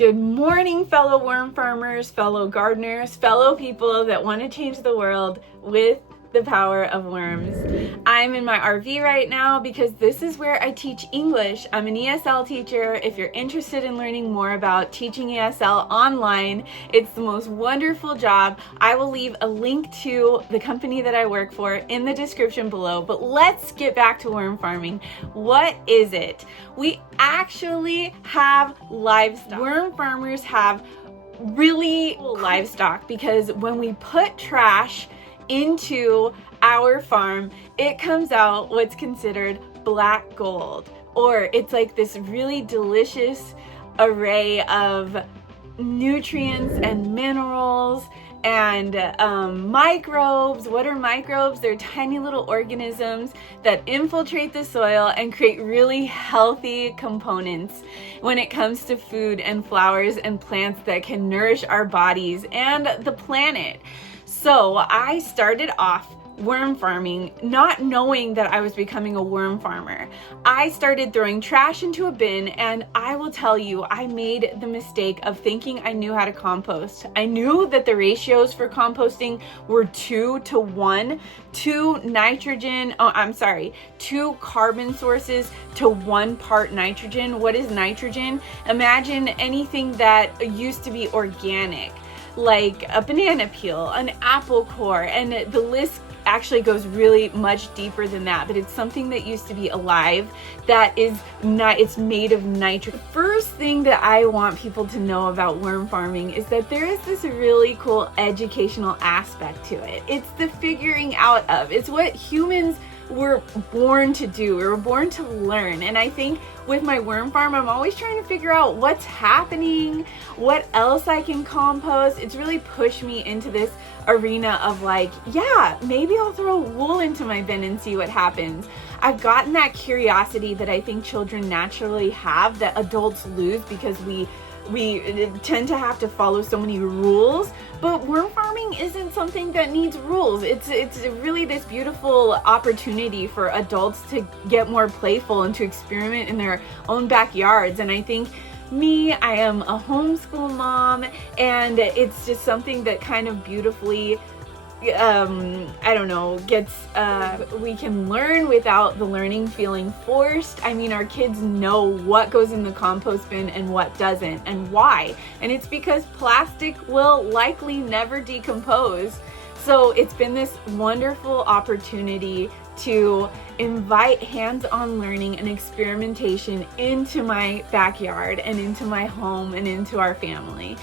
Good morning, fellow worm farmers, fellow gardeners, fellow people that want to change the world with the power of worms. I'm in my RV right now because this is where I teach English. I'm an ESL teacher. If you're interested in learning more about teaching ESL online, it's the most wonderful job. I will leave a link to the company that I work for in the description below, but let's get back to worm farming. What is it? We actually have livestock. Worm farmers have really livestock because when we put trash into our farm, it comes out what's considered black gold, or it's like this really delicious array of nutrients and minerals and microbes. What are microbes? They're tiny little organisms that infiltrate the soil and create really healthy components when it comes to food and flowers and plants that can nourish our bodies and the planet. So I started off worm farming not knowing that I was becoming a worm farmer. I started throwing trash into a bin, and I will tell you, I made the mistake of thinking I knew how to compost. I knew that the ratios for composting were 2:1, 2 carbon sources to 1 part nitrogen. What is nitrogen? Imagine anything that used to be organic, like a banana peel, an apple core, and the list actually goes really much deeper than that, but it's something that used to be alive that is not, it's made of nitrogen. The first thing that I want people to know about worm farming is that there is this really cool educational aspect to it. It's the figuring out of, it's what humans were born to do. We were born to learn. And I think with my worm farm, I'm always trying to figure out what's happening, what else I can compost. It's really pushed me into this arena of like, yeah, maybe I'll throw wool into my bin and see what happens. I've gotten that curiosity that I think children naturally have that adults lose because we tend to have to follow so many rules, but worm farming isn't something that needs rules. It's really this beautiful opportunity for adults to get more playful and to experiment in their own backyards. And I think I am a homeschool mom, and it's just something that kind of beautifully I don't know, we can learn without the learning feeling forced. I mean, our kids know what goes in the compost bin and what doesn't, and why. And it's because plastic will likely never decompose. So it's been this wonderful opportunity to invite hands-on learning and experimentation into my backyard and into my home and into our family.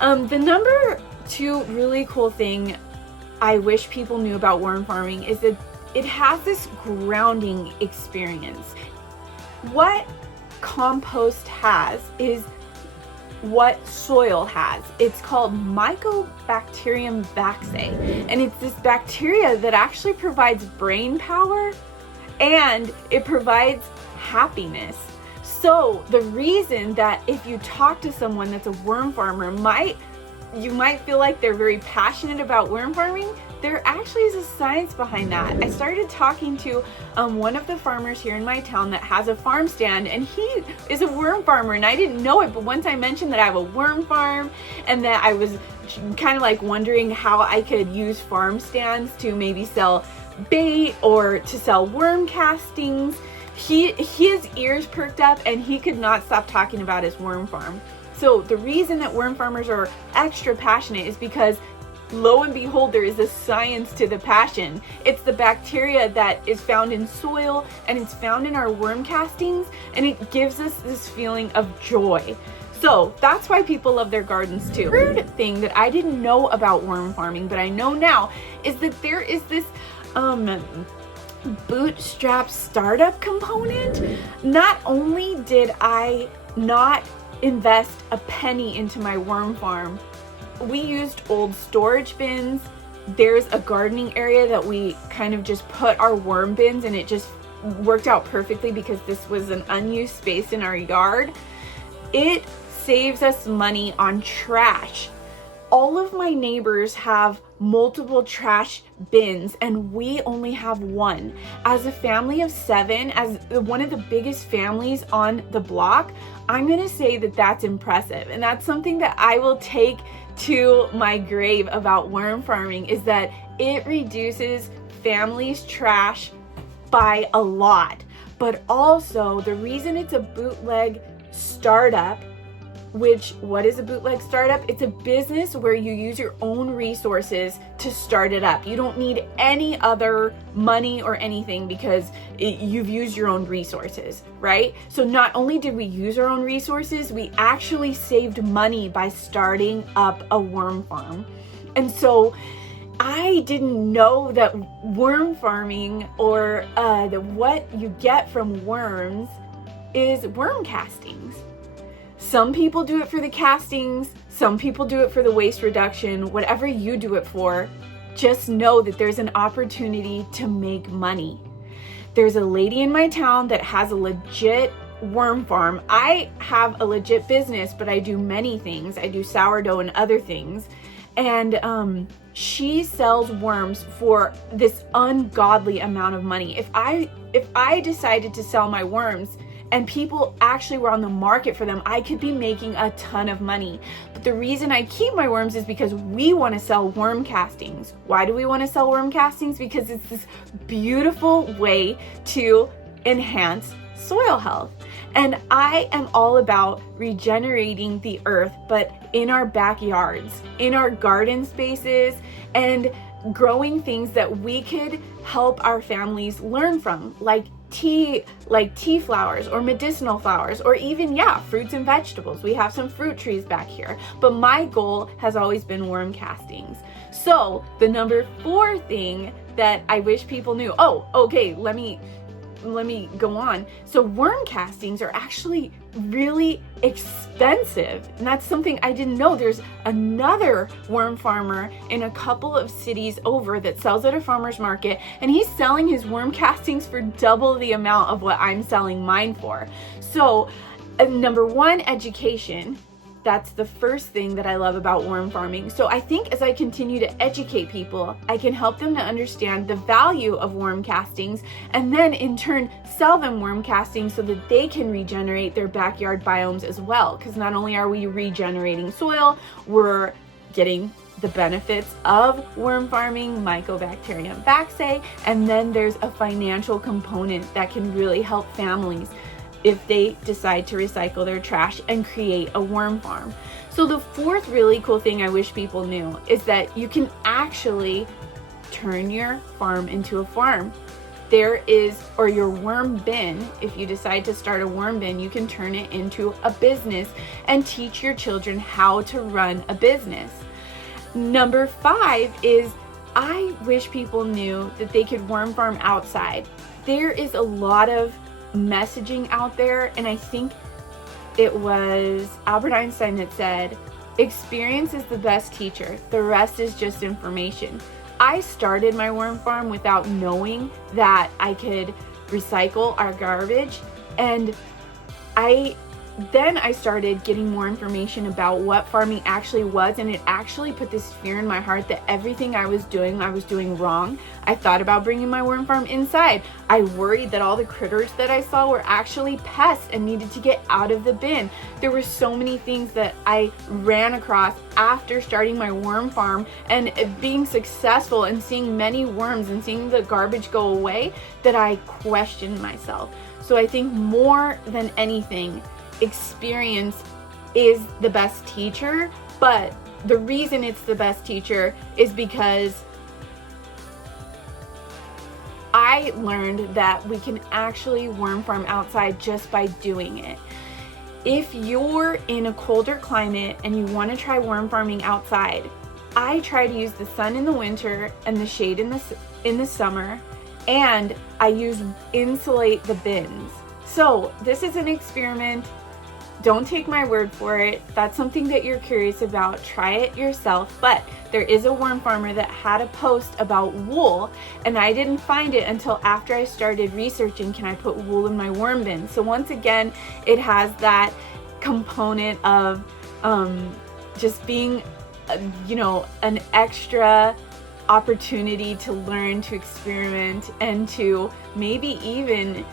The number 2 really cool thing I wish people knew about worm farming is that it has this grounding experience. What compost has is what soil has. It's called Mycobacterium vaccae, and it's this bacteria that actually provides brain power and it provides happiness. So the reason that if you talk to someone that's a worm farmer, you might feel like they're very passionate about worm farming. There actually is a science behind that. I started talking to one of the farmers here in my town that has a farm stand, and he is a worm farmer, and I didn't know it, but once I mentioned that I have a worm farm and that I was kind of like wondering how I could use farm stands to maybe sell bait or to sell worm castings, his ears perked up and he could not stop talking about his worm farm. So the reason that worm farmers are extra passionate is because, lo and behold, there is a science to the passion. It's the bacteria that is found in soil and it's found in our worm castings, and it gives us this feeling of joy. So that's why people love their gardens too. The third thing that I didn't know about worm farming, but I know now, is that there is this bootstrap startup component. Not only did I not invest a penny into my worm farm, we used old storage bins. There's a gardening area that we kind of just put our worm bins, and it just worked out perfectly because this was an unused space in our yard. It saves us money on trash. all of my neighbors have multiple trash bins and we only have one. As a family of 7, as one of the biggest families on the block, I'm gonna say that that's impressive. And that's something that I will take to my grave about worm farming, is that it reduces families' trash by a lot. But also, the reason it's a bootleg startup, what is a bootleg startup? It's a business where you use your own resources to start it up. You don't need any other money or anything because you've used your own resources, right? So not only did we use our own resources, we actually saved money by starting up a worm farm. And so I didn't know that worm farming, or that what you get from worms, is worm castings. Some people do it for the castings, some people do it for the waste reduction. Whatever you do it for, just know that there's an opportunity to make money. There's a lady in my town that has a legit worm farm. I have a legit business, but I do many things. I do sourdough and other things. And she sells worms for this ungodly amount of money. If I decided to sell my worms and people actually were on the market for them, I could be making a ton of money. But the reason I keep my worms is because we want to sell worm castings. Why do we want to sell worm castings? Because it's this beautiful way to enhance soil health. And I am all about regenerating the earth, but in our backyards, in our garden spaces, and growing things that we could help our families learn from, like tea flowers or medicinal flowers, or even, fruits and vegetables. We have some fruit trees back here, but my goal has always been worm castings. So the number 4 thing that I wish people knew, let me go on. So worm castings are actually really expensive, and that's something I didn't know. There's another worm farmer in a couple of cities over that sells at a farmer's market, and he's selling his worm castings for double the amount of what I'm selling mine for. So number 1, education. That's the first thing that I love about worm farming. So I think as I continue to educate people, I can help them to understand the value of worm castings, and then in turn sell them worm castings so that they can regenerate their backyard biomes as well. Because not only are we regenerating soil, we're getting the benefits of worm farming, Mycobacterium vaccae, and then there's a financial component that can really help families if they decide to recycle their trash and create a worm farm. So the 4th really cool thing I wish people knew is that you can actually turn your farm into a farm. Or your worm bin, if you decide to start a worm bin, you can turn it into a business and teach your children how to run a business. Number 5 is, I wish people knew that they could worm farm outside. There is a lot of messaging out there, and I think it was Albert Einstein that said, experience is the best teacher, the rest is just information. I started my worm farm without knowing that I could recycle our garbage, and then I started getting more information about what farming actually was, and it actually put this fear in my heart that everything I was doing wrong. I thought about bringing my worm farm inside. I worried that all the critters that I saw were actually pests and needed to get out of the bin. There were so many things that I ran across after starting my worm farm and being successful and seeing many worms and seeing the garbage go away that I questioned myself. So I think more than anything, experience is the best teacher, but the reason it's the best teacher is because I learned that we can actually worm farm outside just by doing it. If you're in a colder climate and you want to try worm farming outside, I try to use the sun in the winter and the shade in the summer, and I insulate the bins. So this is an experiment. Don't take my word for it. That's something that you're curious about. Try it yourself. But there is a worm farmer that had a post about wool, and I didn't find it until after I started researching, can I put wool in my worm bin? So once again, it has that component of just being an extra opportunity to learn, to experiment, and to maybe even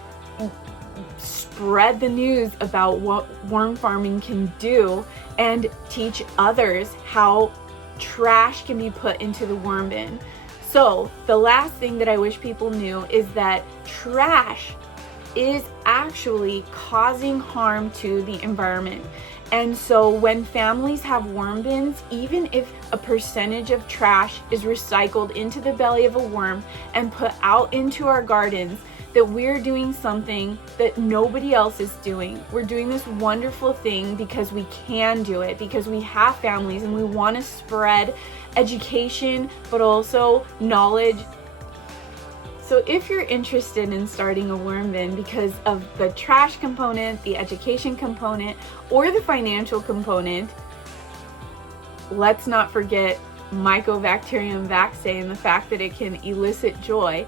spread the news about what worm farming can do and teach others how trash can be put into the worm bin. So the last thing that I wish people knew is that trash is actually causing harm to the environment. And so when families have worm bins, even if a percentage of trash is recycled into the belly of a worm and put out into our gardens, that we're doing something that nobody else is doing. We're doing this wonderful thing because we can do it, because we have families and we want to spread education, but also knowledge. So if you're interested in starting a worm bin because of the trash component, the education component, or the financial component, let's not forget Mycobacterium vaccae and the fact that it can elicit joy.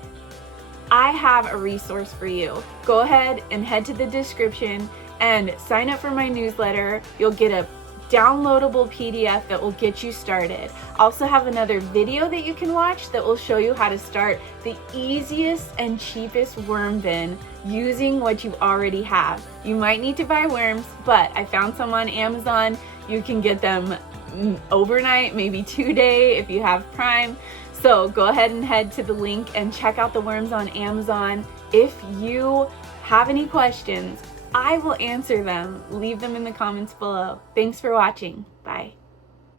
I have a resource for you. Go ahead and head to the description and sign up for my newsletter. You'll get a downloadable PDF that will get you started. I also have another video that you can watch that will show you how to start the easiest and cheapest worm bin using what you already have. You might need to buy worms, but I found some on Amazon. You can get them overnight, maybe 2-day if you have Prime. So go ahead and head to the link and check out the worms on Amazon. If you have any questions, I will answer them. Leave them in the comments below. Thanks for watching. Bye.